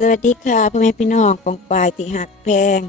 สวัสดีค่ะพ่อแม่พี่น้องปองปายที่หักแพง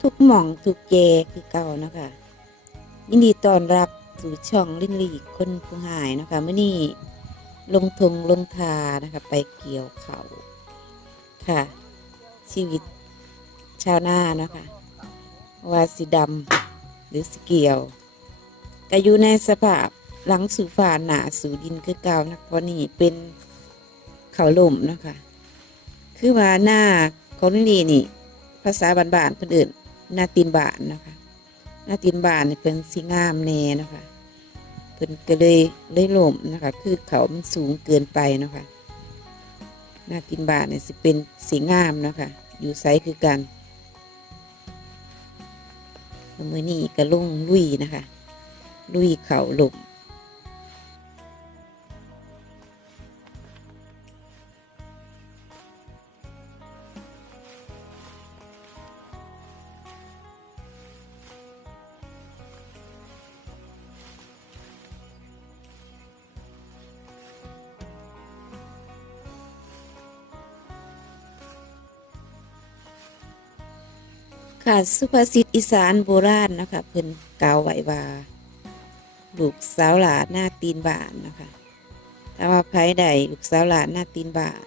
ทุกหม่องทุกเจคือเก่านะคะยินดีต้อนรับสู่ช่องลิ้นลีคนผู้หายนะคะเมื่อนี้ลงทงลงทานะคะไปเกี่ยวเขาค่ะ ชีวิตชาวนานะคะว่าสีดำหรือสีเกี่ยวก็อยู่ในสภาพหลังสู่ฝ่าหนาสู่ดินคือเก่านะเพราะนี่เป็นเขาล่มนะคะ คือว่าหน้าของนี่นี่ ภาษาบ้านๆเพิ่นอื่นหน้าตีนบานนะคะหน้าตีนบานนี่เป็นสีงามแน่นะคะเพิ่นก็เลยเลยล่มนะคะ คือเขามันสูงเกินไปนะคะหน้าตีนบานเนี่ยสิเป็นสีงามนะคะอยู่ไซส์คือกันมือนี้ก็ลุ่งลุยนะคะ ลุยเขาหล่ม สุภาษิตอีสานโบราณนะคะเพิ่นกล่าวไว้ว่าลูกสาวหลาหน้าตีนบานนะคะถ้าว่าไผใดลูกสาวหลาหน้าตีนบาน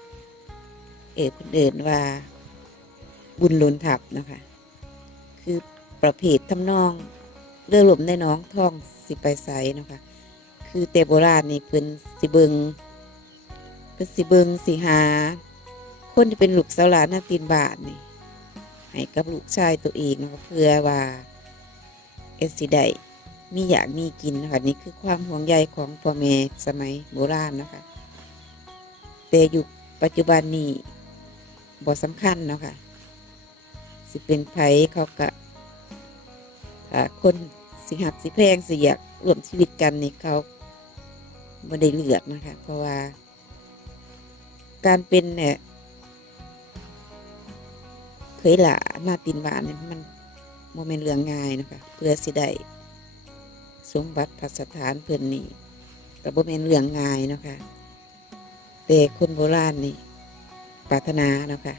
เออเพิ่นเดินว่า บุญลุนทับนะคะ คือประเภททำนองเรือหลมในน้องท่องสิไปใสนะคะ คือแต่โบราณนี่เพิ่นสิเบิงเพิ่นสิเบิงสิหา คนที่เป็นลูกสาวหลาหน้าตีนบานนี่ ให้กับลูกชายตัวเองนะเพื่อว่าเอสิได้มีอยากมีกินนะคะนี่คือความห่วงใยของพ่อแม่สมัยโบราณนะคะ แต่อยุคปัจจุบันนี้บ่สำคัญเนาะคะสิเป็นไผเขากะคนสิหักสิแพงสิอยากร่วมชีวิตกันนี่เขาไม่ได้เลือกนะคะ เพราะว่า การเป็นเนี่ย เคยหละหน้าตินหวานเนี่ยมันโมเมนเรื่องง่ายนะคะเพื่อสิได้สมบัติพัสถานเพื่อนนี่กับโมเมนเรื่องง่ายนะคะแต่คนโบราณนี่ปรารถนาเนาะคะ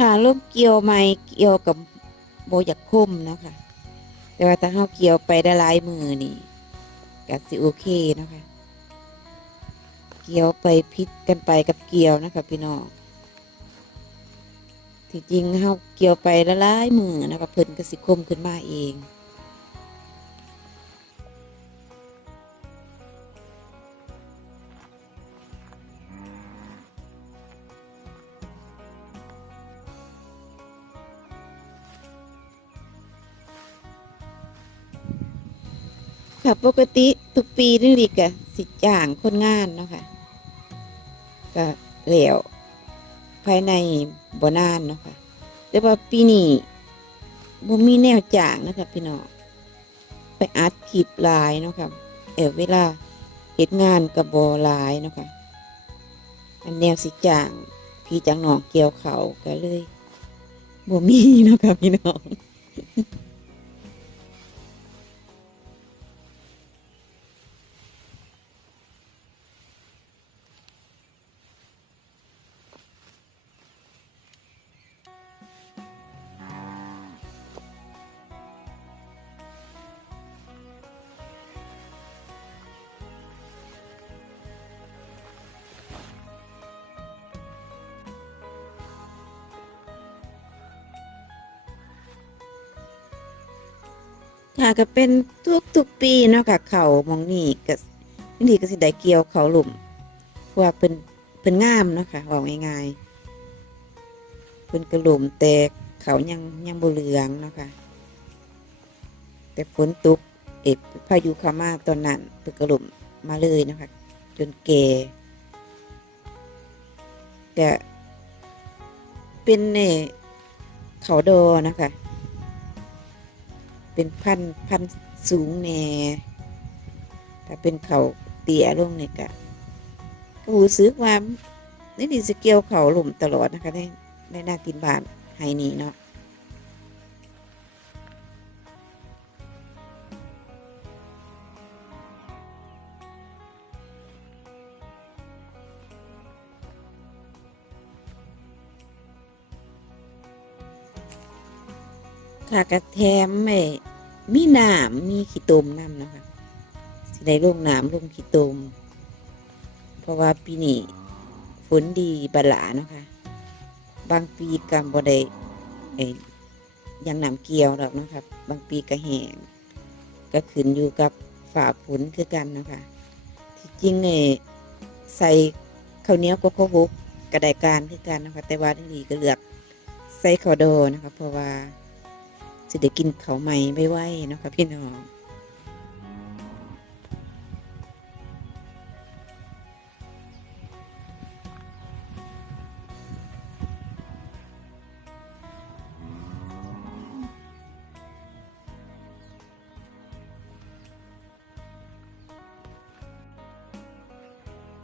ค่ะลูกเกี่ยวไม้เกี่ยวกับโบอยากคุ้มนะคะ แต่ว่าถ้าเราเกี่ยวไปได้หลายมือนี่ก็สิโอเคนะคะ เกี่ยวไปพิษกันไปกับเกี่ยวนะคะพี่น้องที่จริงเราเกี่ยวไปละลายมือนะคะเพิ่นก็สิคมขึ้นมาเอง ค่ะปกติทุกปีนี่ลิกะสิจ้างคนงานเนาะค่ะก็แล้วภายในบ่นานเนาะค่ะแต่ว่าปีนี้บ่มีแนวจ้างนะคะพี่น้องไปอัดคลิปลายเนาะค่ะเออเวลาเฮ็ดงานกับบ่ลายเนาะค่ะอันแนวสิจ้าง พี่จังหนองเกี่ยวเขาก็เลยบ่มีเนาะค่ะพี่น้อง ค่ะก็เป็นทุกทุกๆปีเนาะค่ะเขามองนี่ก็นี่ก็สิได้เกี่ยวเขาหลุมเพราะว่าเป็นเป็นงามเนาะค่ะว่าง่ายๆเป็นกระหลุมแตกเขายังยังบเหลืองเนาะคะแต่ฝนตกเอกพายุเข้ามาตอนนั้นเปิดกระหล่มมาเลยนะคะจนแก่แต่เป็นเนี่ยเขาโดนะคะ เป็นพันธุ์พันธุ์สูงแน่ถ้าเป็นเขาเตี่ยลงเนี่ยกะก็รู้สึกว่านี่ดีสเกลเขาหลุมตลอดนะคะในในหน้ากินบานไฮนี้เนาะ ค่ะกระแทมไม่มีหนามมีขี้ตมน้ำนะคะสิได้ลงหนามลงขี้ตม เพราะว่าปีนี้ฝนดีบลาเนาะคะบางปีกำบ่ได้เอ้ยังหนามเกี่ยวหรอกนะครับบางปีก็แหงก็ขึ้นอยู่กับฝ่าฝนคือกันนะคะที่จริงเอ้ใส่ข้าวเหนียวก็ข้าวบุกกระไดการคือกันนะคะแต่ว่าที่นี่ก็เลือกใส่ข้าวโดนะคะเพราะว่า จะได้กินเขาใหม่ไม่ไหวนะคะพี่น้อง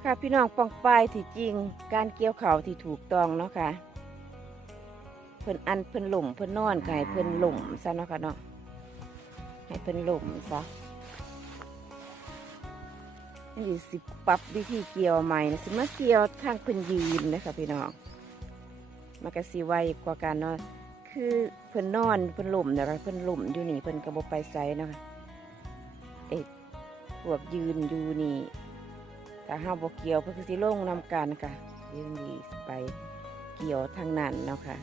ค่ะพี่น้องปองปายที่จริง การเกี่ยวเขาที่ถูกต้องเนาะค่ะ พิ่นอันเพิ่นหล่มเพิ่นนอนก็ให้เพิ่นหล่มซะเนาะค่ะเนาะให้เพิ่นหล่มซะนี่สิปรับวิธีเกี่ยวใหม่นะสิมาเกี่ยวทางเพิ่นยืนนะคะพี่น้องมันก็สิไวกว่ากันเนาะคือเพิ่นนอนเพิ่นหล่มนะคะเพิ่นหล่มอยู่นี่เพิ่นก็บ่ไปไสเนาะเอ๊ะพวกยืนอยู่นี่ถ้าเฮาบ่เกี่ยวเพิ่นคือสิลงนำกันค่ะยืนนี่ไปเกี่ยวทางนั้นเนาะคะค่ะ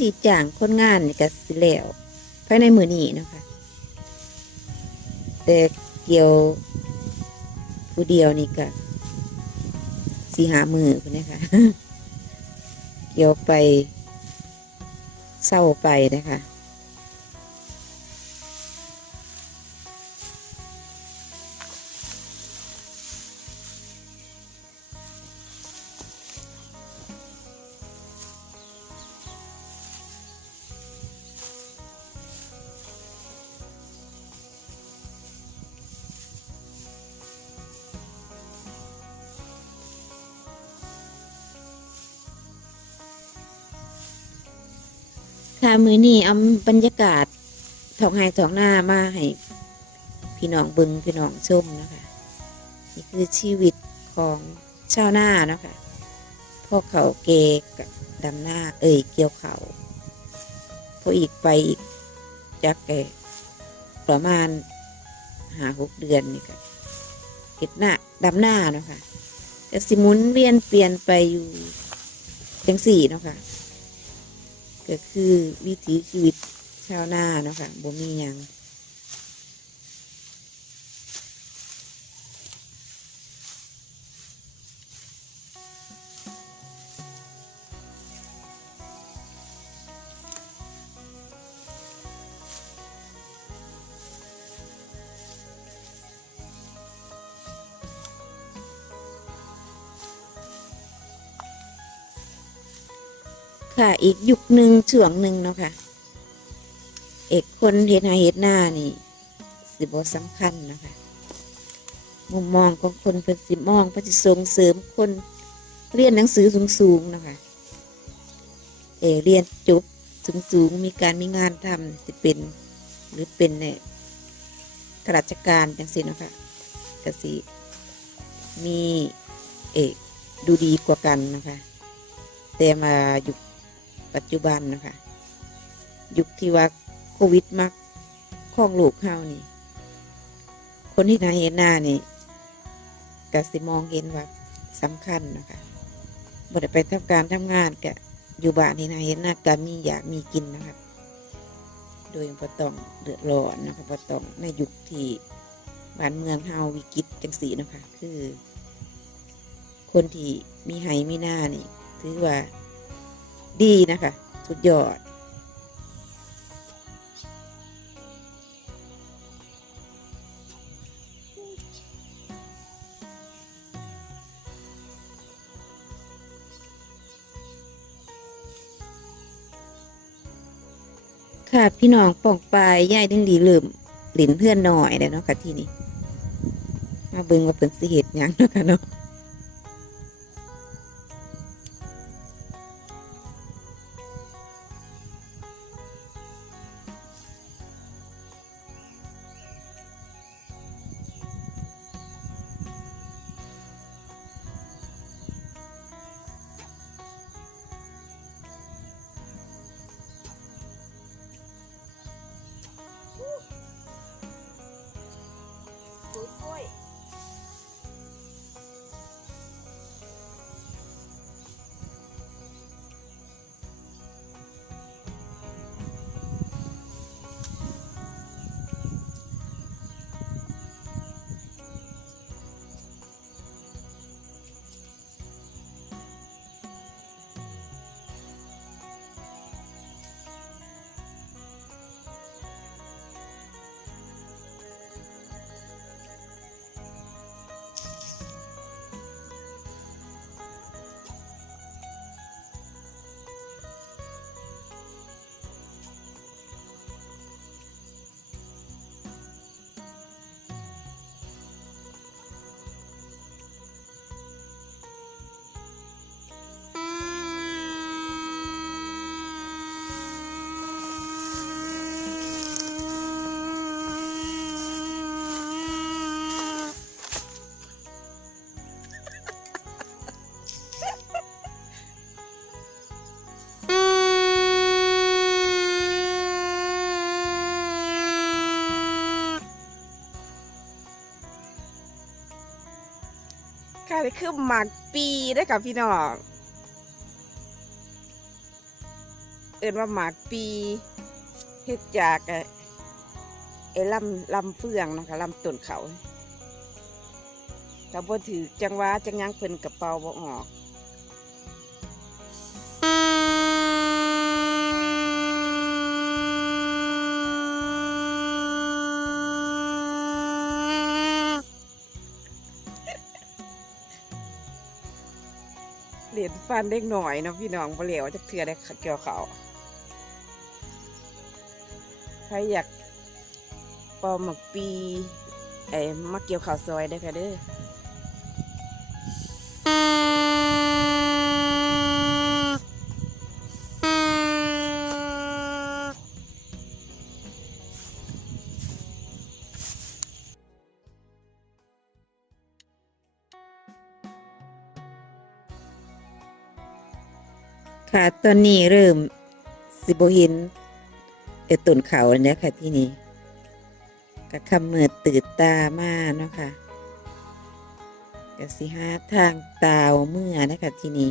สิจ้างคนงานนี่ก็สิแล้วภายในมือนี้นะคะแต่เกี่ยวผู้เดียวนี่ก็สีหามือพุ่นนะคะเกี่ยวไปเศร้าไปนะคะ มือนี้เอาบรรยากาศท้องไห้ท้องหน้ามาให้พี่น้องบิงพี่น้องชมนะคะนี่คือชีวิตของชาวนานะคะพวกเขาเกกดำหน้า เอ่ยเกี่ยวเขาพออีกไปอีกจากแกประมาณหาหกเดือนนี่ค่ะเห็ดหน้าดำหน้าเนาะค่ะจะสิมุนเวียนเปลี่ยนไปอยู่จังสี่เนาะค่ะ ก็คือวิถีชีวิตชาวนาเนาะค่ะบ่มีหยัง ค่ะ อีกยุคหนึ่งช่วงหนึ่งเนาะค่ะ เอกคนเฮ็ดนาเฮ็ดหน้านี่ สิบ่สำคัญนะคะมุมมองของคนเพิ่นสิมองเพิ่นสิส่งเสริมคนเรียนหนังสือสูงๆนะคะเอเรียนจบสูงๆมีการมีงานทำสิเป็น หรือเป็นเนี่ยข้าราชการจังซี่เนาะค่ะกสิมีเอกดูดีกว่ากันนะคะ แต่มายุค ปัจจุบันนะคะ ยุคที่ว่าโควิดมักข้องลูกเฮานี่ คนที่นาเห็นหน้านี่กสิมองเห็นว่าสำคัญนะคะบ่ได้ไปทำการทำงานกะอยู่บ้านนี่นะเห็นหน้าตามีอยากมีกินนะคะโดยบ่ต้องเดือดร้อนนะคะบ่ต้องในยุคที่บ้านเมืองเฮาวิกฤตจังสีนะคะ คือ คนที่มีไหมีหน้านี่ ถือว่า ดีนะคะ สุดยอด ค่ะ พี่น้องป่องปลายย่ายดึงดีลืมหลินเพื่อนหน่อยเลยเนาะค่ะที่นี่มาเบิ่งว่าเป็นสิเหตุยังเนาะค่ะเนาะ นี่คือหมากปีได้กับพี่น้อง เอื่นว่าหมากปีเฮ็ดจากไอ้ไอ้ลำลำเฟืองนะคะลำต้นเขาถ้าบ่ถือจังหวะจังยังเพิ่นกระเป๋าบ่ออก เห็นฟันเล็กหน่อยนะพี่น้องเปลี่ยวจะเถื่อได้เกี่ยวเขาใครอยากปอหมักปีไอ้มาเกี่ยวข่าวซอยได้ค่ะเด้อ ค่ะตอนนี้เริ่มสิบเห็นเอตุนเขาแล้วค่ะที่นี่ก็คำเมือตื่นตามาเนาะค่ะก็สิหาทางตาวเมื่อนะคะที่นี่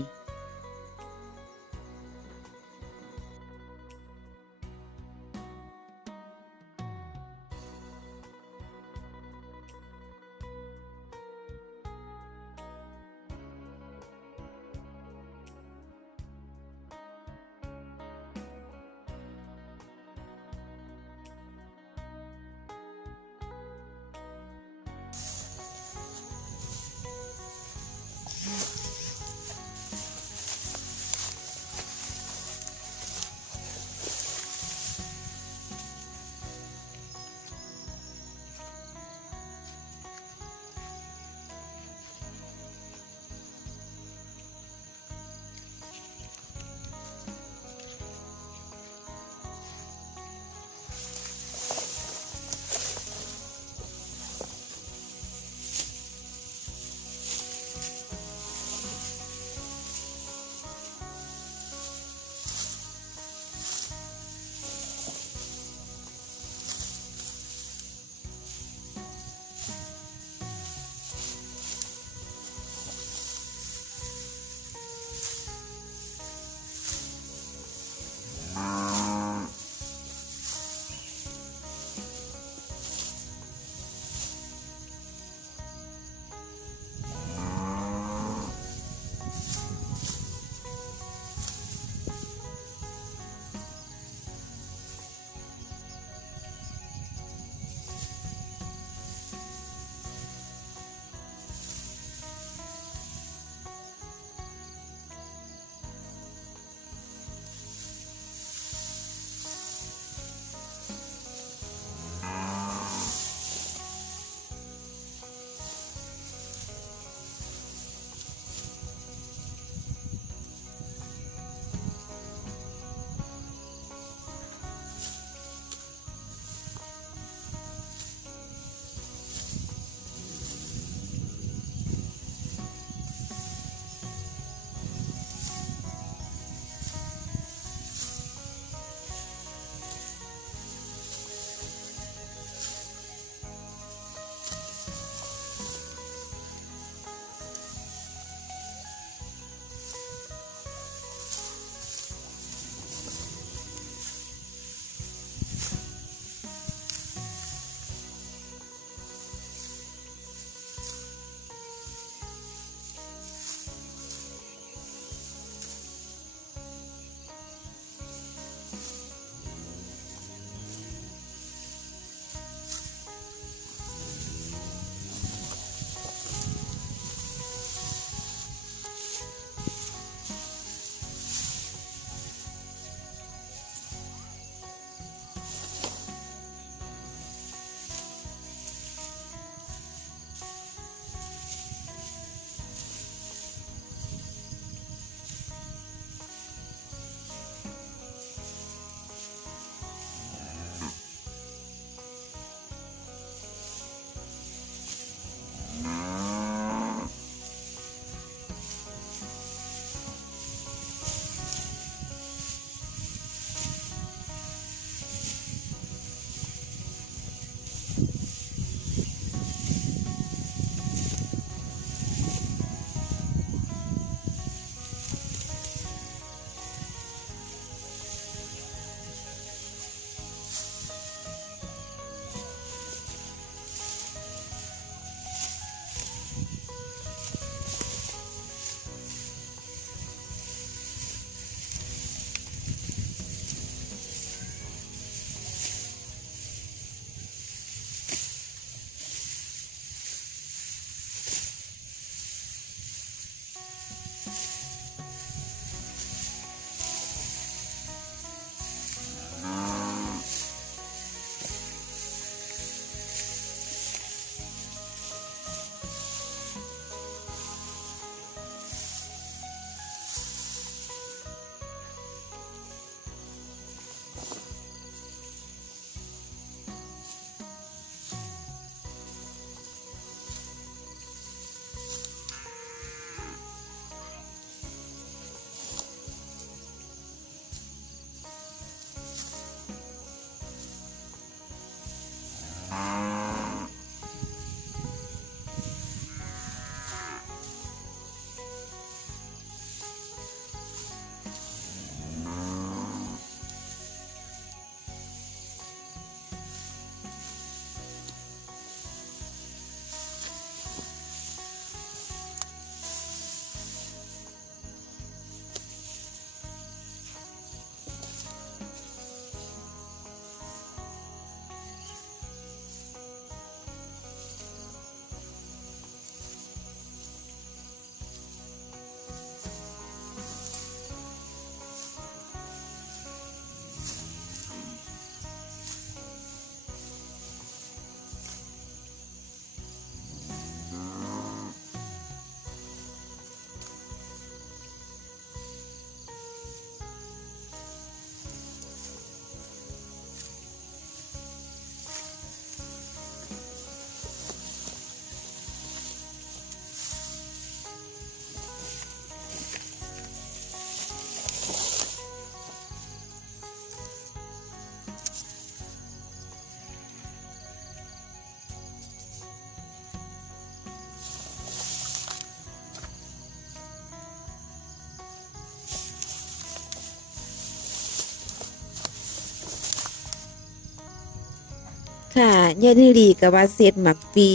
ค่ะยายนี่ดีกับว่าเซตหมักปี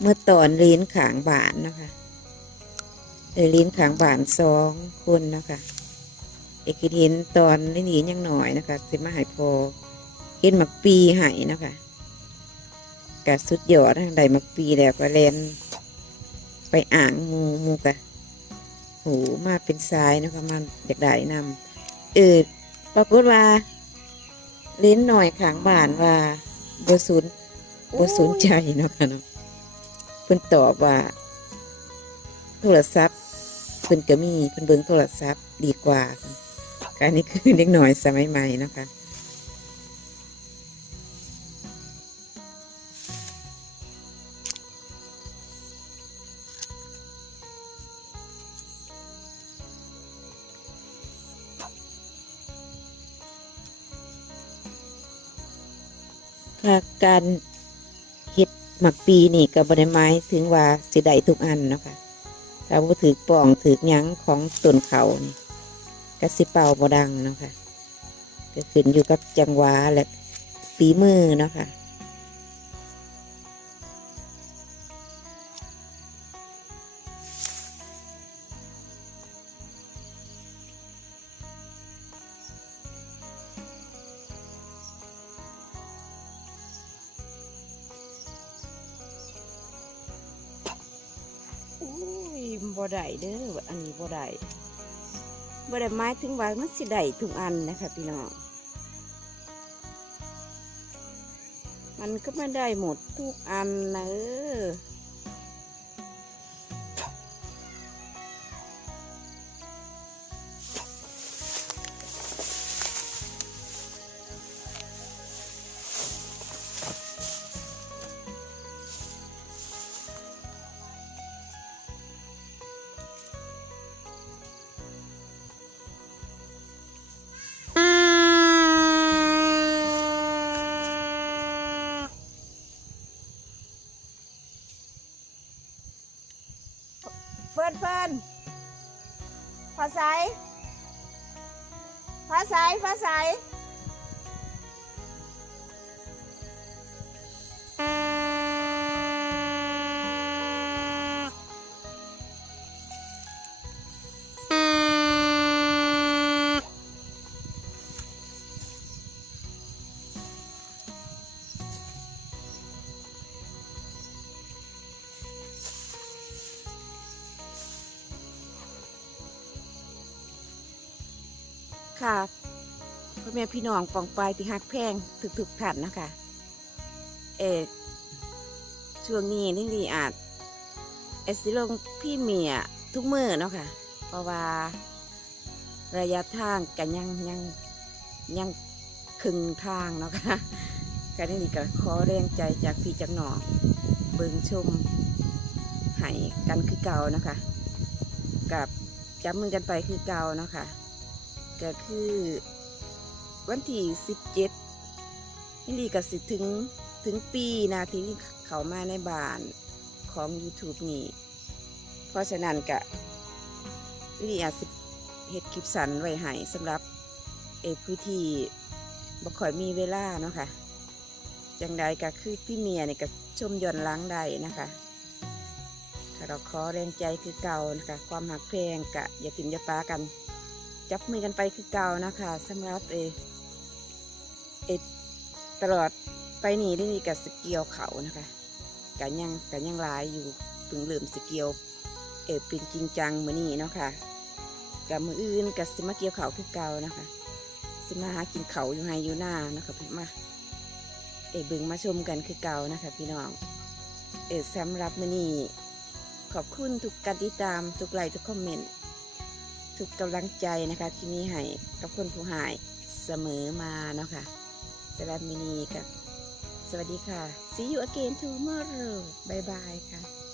เมื่อตอนเลี้ยนขางบานนะคะเออเลี้ยนขางบานสองคนนะคะเอกิเห็นตอนนี่หนียังหน่อยนะคะสิมาหายพอเห็นหมักปีหายนะคะกะสุดยอดทางใดหมักปีแล้วก็เลนไปอ่างมูมูกะหูมาเป็นทรายนะคะมันอยากได้นำเออปรากฏว่าเล่นหน่อยขางบานว่า บสนบสนใจเนาะค่ะเนาะเพิ่นตอบว่า โทรศัพท์เพิ่นก็มีเพิ่นเบิ่งโทรศัพท์ดีกว่าการนี้คือเด็กหน่อยสมัยใหม่เนาะคะ การเฮ็ดหมักปีนี่ก็บ่ได้หมายถึงว่าสิได้ทุกอันเนาะค่ะถ้าบ่ถือป่องถือยังของต้นเขานี่ก็สิเป่าบ่ดังเนาะค่ะก็ขึ้นอยู่กับจังหวะและฝีมือเนาะค่ะ บ่ได้เด้ออันนี้บ่ได้บ่ได้ไม้ถึงว่ามันสิได้ทุกอันนะคะพี่น้องมันก็ไม่ได้หมดทุกอันนะเออ นเฟินฟาใสฟ้าใสฟ้าใส ค่ะพ่อแม่พี่น้องปองปลายที่หักแพงถึกๆผ่านนะคะ เออช่วงนี้นี่ดีอาจเอสิลงพี่เมียทุกมือเนาะค่ะ เพราะว่าระยะทางกันยังยังยังคึงทางเนาะค่ะการนี้ก็ขอแรงใจจากพี่จากน้องเบิงชมให้กันคือเก่านะคะกับจับมือกันไปคือเก่านะค่ะ ก็คือ วันที่สิบเจ็ดนี่ดีก็สิถึงถึงปีนะที่เขามาในบ้านของ YouTube นี่ เพราะฉะนั้นก็นี่อาจสิเฮ็ดคลิปสันไว้ให้สำหรับเออผู้ที่บ่ค่อยมีเวลาเนาะค่ะจังใดก็คือพี่เมียเนี่ยก็ชมย้อนล้างได้นะคะถ้าเราขอแรงใจคือเก่านะคะ ความหักเพลงกะอย่าทิมอย่าปากัน จับมือกันไปคือเก่านะคะสำหรับเออเอตลอดไปนี่ได้นี่กับสเกียวเขานะคะกันยังกันยังลายอยู่เพิ่งเริ่มสเกียวเอเป็นจริงจังมือนี้เนาะค่ะกับมืออื่นกับสิมาเกี่ยวเขาคือเก่านะคะ สิมาหากินเขาอยู่ไฮอยู่หน้านะคะพี่มาเอบิ่งมาชมกันคือเก่านะคะ พี่น้องเอสำหรับมือนี้ขอบคุณทุกการติดตามทุกไลค์ทุกคอมเมนต์ ทุกกำลังใจนะคะ ที่มีให้กับคนผู้หายเสมอมาเนาะค่ะสำหรับมินีกับสวัสดีค่ะ see you again tomorrow bye bye ค่ะ